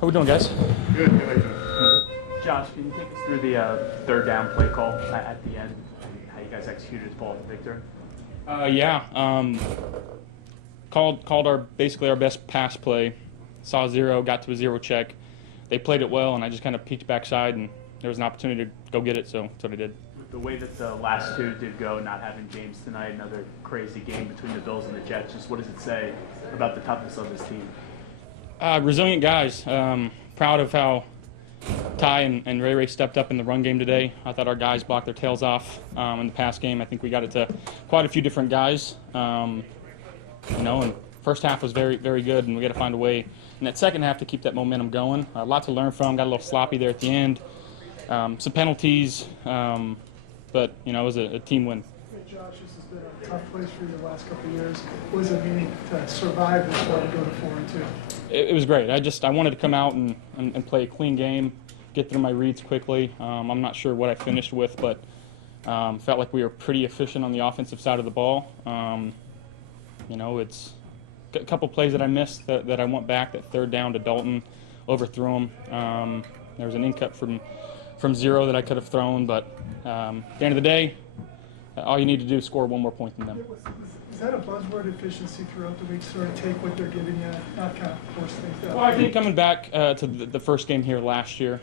How we doing, guys? Good. How you doing? Josh, can you take us through the third down play call at the end and how you guys executed this ball to victory? Called basically our best pass play. Saw zero, got to a zero check. They played it well, and I just kind of peeked backside, and there was an opportunity to go get it, so that's what I did. With the way that the last two did go, not having James tonight, another crazy game between the Bills and the Jets, just what does it say about the toughness of this team? Resilient guys. Proud of how Ty and Ray stepped up in the run game today. I thought our guys blocked their tails off in the pass game. I think we got it to quite a few different guys. And first half was very, very good, and we got to find a way in that second half to keep that momentum going. A lot to learn from. Got a little sloppy there at the end. Some penalties, but it was a team win. Hey Josh, this has been a tough place for you the last couple of years. What does it mean to survive this well and go to 4-2? It was great. I wanted to come out and play a clean game, get through my reads quickly. I'm not sure what I finished with, but felt like we were pretty efficient on the offensive side of the ball. It's a couple plays that I missed that I went back. That third down to Dalton, overthrew him. There was an in-cut from zero that I could have thrown, but at the end of the day, all you need to do is score one more point than them. Is that a buzzword, efficiency, throughout the week? Sort of take what they're giving you, not kind of force things down? Well, I think coming back to the first game here last year,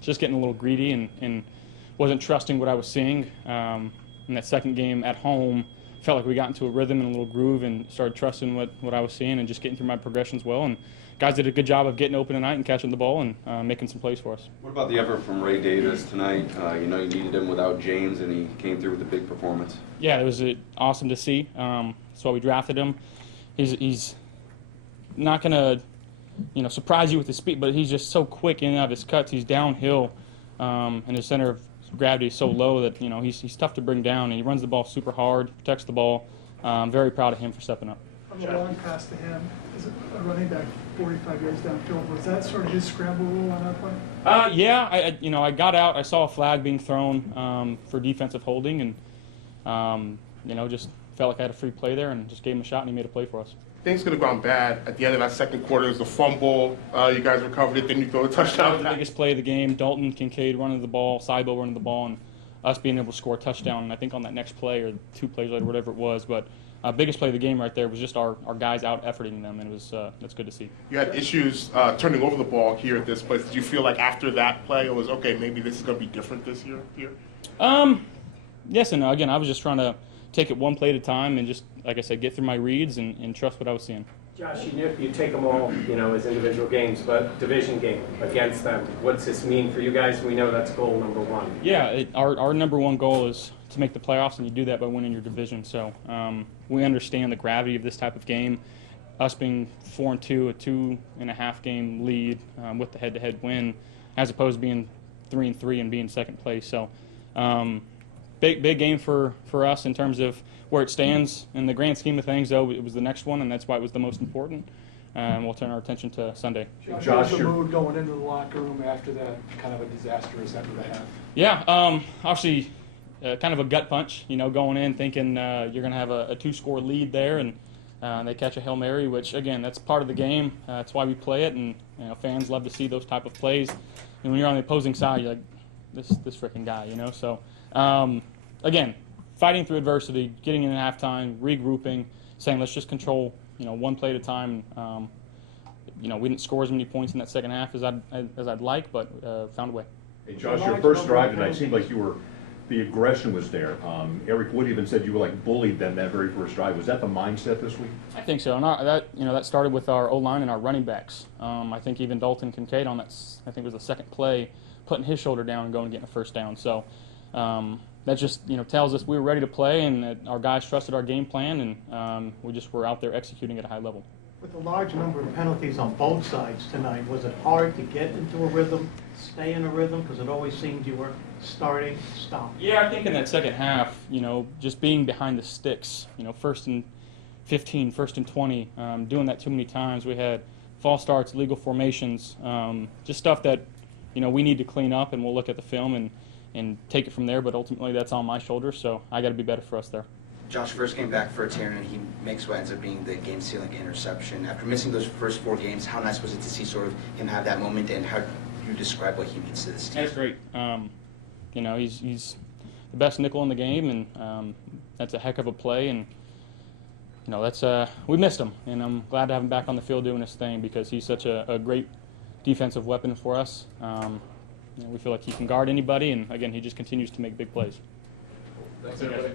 just getting a little greedy and wasn't trusting what I was seeing. In that second game at home, felt like we got into a rhythm and a little groove and started trusting what I was seeing and just getting through my progressions well. And guys did a good job of getting open tonight and catching the ball and making some plays for us. What about the effort from Ray Davis tonight? You needed him without James, and he came through with a big performance. Yeah, it was awesome to see. That's why we drafted him. He's not going to surprise you with his speed, but he's just so quick in and out of his cuts. He's downhill, and his center of gravity is so low that he's tough to bring down, and he runs the ball super hard, protects the ball. Very proud of him for stepping up. On the long pass to him, as a running back 45 yards downfield, was that sort of his scramble rule on that play? Yeah, I got out. I saw a flag being thrown for defensive holding, and just felt like I had a free play there, and just gave him a shot, and he made a play for us. Things could have gone bad at the end of that second quarter. There was the fumble. You guys recovered it. Then you throw a touchdown. That was the biggest play of the game. Dalton Kincaid running the ball, Saibo running the ball, and us being able to score a touchdown. And I think on that next play or 2 plays later, whatever it was, but biggest play of the game right there was just our guys out efforting them, and it was that's good to see. You had issues turning over the ball here at this place. Did you feel like after that play it was okay? Maybe this is going to be different this year here. Yes and no. Again, I was just trying to take it one play at a time and just, like I said, get through my reads and trust what I was seeing. Josh, you take them all, as individual games, but division game against them. What's this mean for you guys? We know that's goal number one. Yeah, our number one goal is to make the playoffs, and you do that by winning your division. So we understand the gravity of this type of game. Us being 4-2, a 2.5 game lead with the head-to-head win, as opposed to being 3-3 and being second place. So big game for us in terms of where it stands in the grand scheme of things. Though it was the next one, and that's why it was the most important. We'll turn our attention to Sunday. Josh, the mood going into the locker room after that kind of a disastrous end of the half? Yeah, obviously kind of a gut punch, going in thinking you're going to have a 2-score lead there, and they catch a Hail Mary, which, again, that's part of the game. That's why we play it, and fans love to see those type of plays. And when you're on the opposing side, you're like, this freaking guy, So, again, fighting through adversity, getting in at halftime, regrouping, saying let's just control, one play at a time. We didn't score as many points in that second half as I'd like, but found a way. Hey, Josh, your first drive tonight seemed like the aggression was there. Eric Wood even said you were like bullied then that very first drive. Was that the mindset this week? I think so. And that started with our O-line and our running backs. I think even Dalton Kincaid on that, I think it was the second play, putting his shoulder down and going and getting a first down. So that just tells us we were ready to play, and that our guys trusted our game plan, and we just were out there executing at a high level. With a large number of penalties on both sides tonight, was it hard to get into a rhythm, stay in a rhythm? Because it always seemed you were starting, stopping. Yeah, I think in that second half, just being behind the sticks, first and 15, first and 20, doing that too many times. We had false starts, legal formations, just stuff that, we need to clean up, and we'll look at the film and take it from there. But ultimately, that's on my shoulders, so I got to be better for us there. Josh first came back for a tear, and he makes what ends up being the game-sealing interception. After missing those first 4 games, how nice was it to see sort of him have that moment, and how do you describe what he means to this team? That's great. You know, he's the best nickel in the game, and that's a heck of a play. And you know, that's we missed him, and I'm glad to have him back on the field doing his thing because he's such a great defensive weapon for us. You know, we feel like he can guard anybody, and again, he just continues to make big plays. Thanks, everybody.